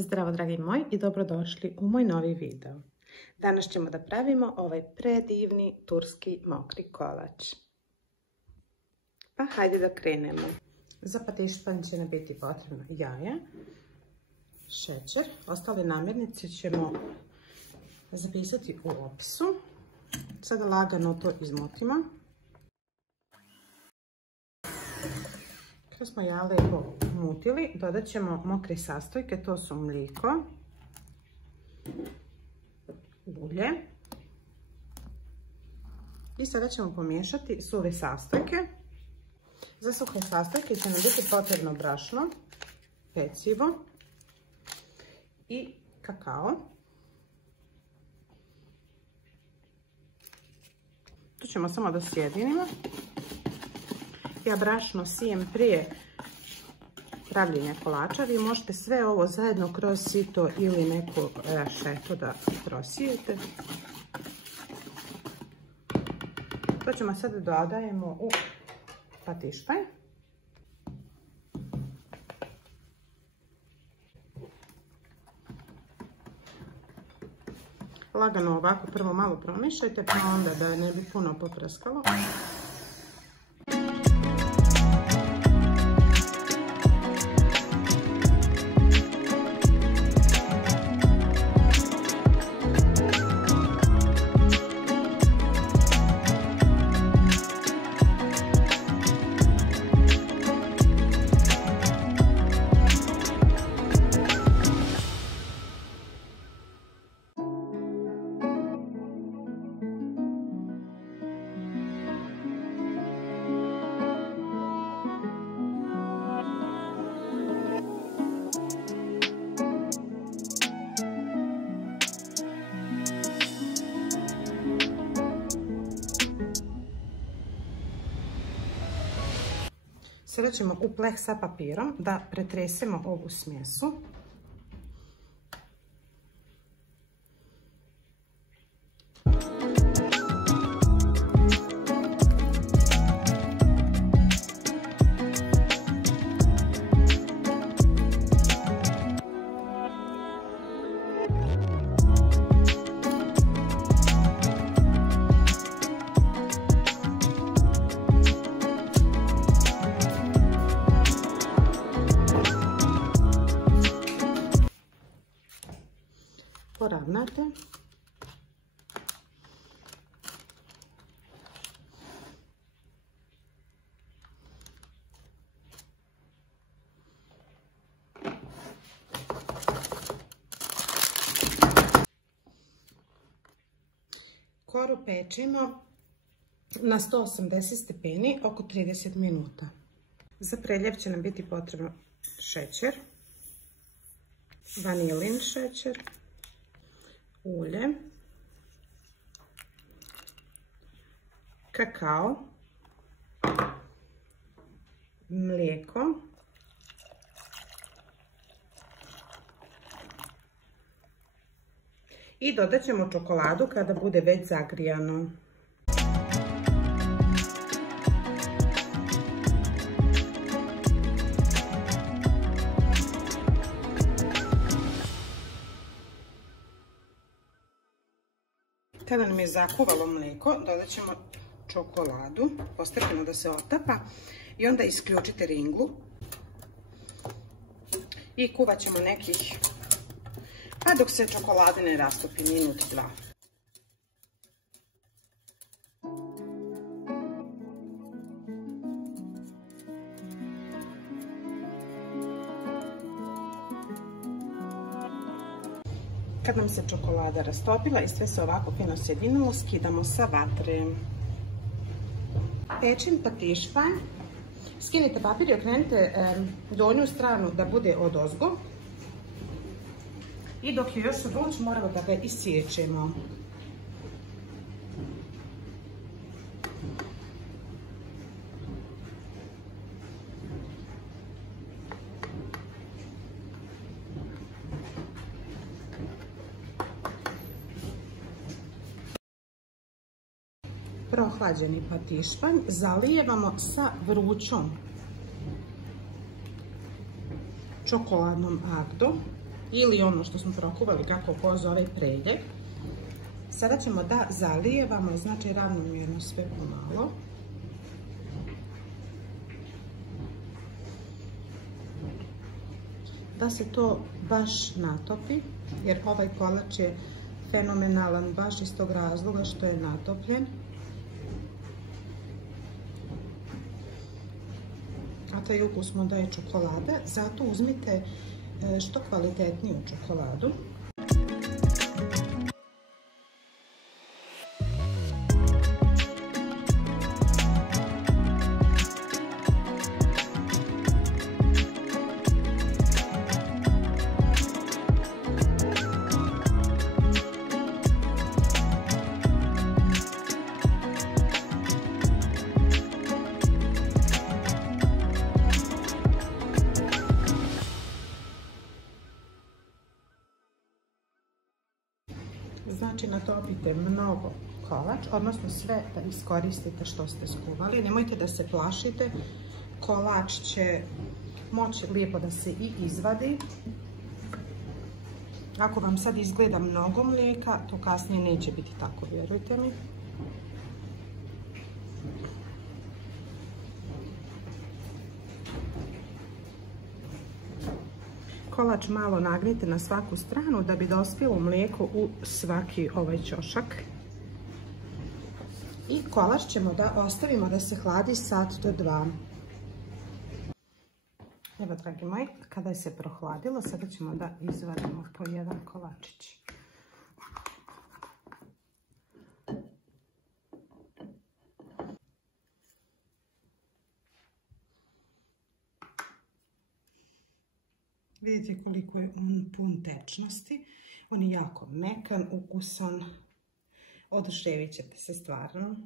Zdravo dragi moji i dobrodošli u moj novi video. Danas ćemo da pravimo ovaj predivni turski mokri kolač. Pa hajde da krenemo. Za patišpan će nam biti potrebno jaje, šećer. Ostale namirnice ćemo zapisati u opisu. Sada lagano to izmotimo. Kada smo jaje lepo mutili, dodat ćemo mokre sastojke, to su mlijeko, ulje i sada ćemo pomiješati suve sastojke. Za suhe sastojke će nam biti potrebno brašno, pecivo i kakao. Tu ćemo samo da sjedinimo. Ja brašno sijem prije pravljenja kolača. Vi možete sve ovo zajedno kroz sito ili neku rešetu da prosijete. To ćemo sad dodajemo u patišpanj. Lagano ovako prvo malo promiješajte, pa onda da ne bi puno poprskalo. Sada ćemo u pleh sa papirom da pretresemo ovu smjesu. Poravnate. Koru pečemo na 180 stepeni oko 30 minuta. Za preljev će nam biti potrebno šećer, vanilin šećer, ulje, kakao, mlijeko, i dodat ćemo čokoladu kada bude već zagrijano. Kada nam je zakuvalo mlijeko, dodat ćemo čokoladu, postepeno da se otapa i onda isključite ringlu i kuvat ćemo nekih, pa dok se čokolada ne rastopi, minut, dva. Kad nam se čokolada rastopila i sve se ovako fino sjedinilo, skidamo sa vatre. Pečen patišpanj. Skinite papir i okrenite donju stranu da bude odozgo. I dok je još vruć, moramo da ga isiječemo. Prohlađeni patišpanj zalijevamo sa vrućom čokoladnom agdom ili ono što smo prokuvali, kako ko zove, preljeg. Sada ćemo da zalijevamo, znači ravnomjerno sve pomalo. Da se to baš natopi, jer ovaj kolač je fenomenalan baš iz tog razloga što je natopljen. A taj ukus mu daje čokolada, zato uzmite što kvalitetniju čokoladu. Znači natopite mnogo kolač, odnosno sve da iskoristite što ste skuvali. Nemojte da se plašite, kolač će moći lijepo da se i izvadi. Ako vam sad izgleda mnogo mlijeka, to kasnije neće biti tako, vjerujte mi. Kolač malo nagnite na svaku stranu da bi dospjelo mlijeko u svaki ovaj ćošak. I kolač ćemo da ostavimo da se hladi sat do 2. Evo, dragi moji, kada je se prohladilo, sada ćemo da izvadimo po jedan kolačić. Vidite koliko je on pun tečnosti. On je jako mekan, ukusan. Oduševit ćete se stvarno.